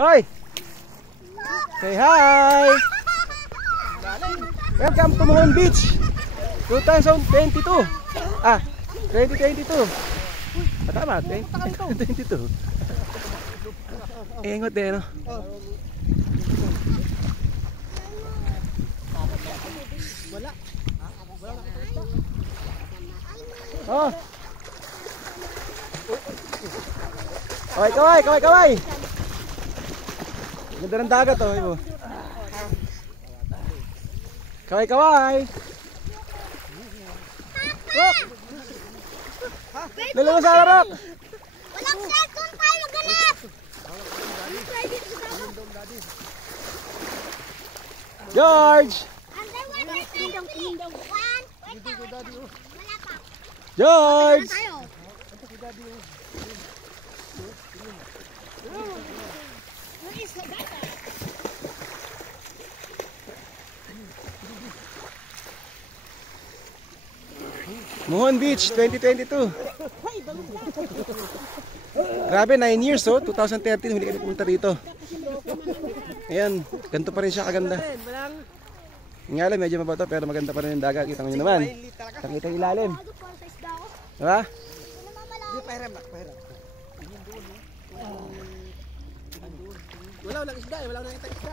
Hoy! Say hi! Welcome to Mohon Beach 2022. 2022. Tama, 2022. Engot eh, no? Wala. Oh. Kaway. Ganda ng dagat oh, ibo. Kaway. Lalo sa harap. Walang cellphone tayo maganap. George. George. Mohon Beach 2022. Grabe, 9 years oh, 2013 huli kami pumunta dito. Ayan, ganito pa rin siya kaganda. Nga lang, medyo mabato pero maganda pa rin yung dagat. Kita nyo naman. Nakita yung ilalim. Diba? Pahiram. Wala isda, wala nang isda.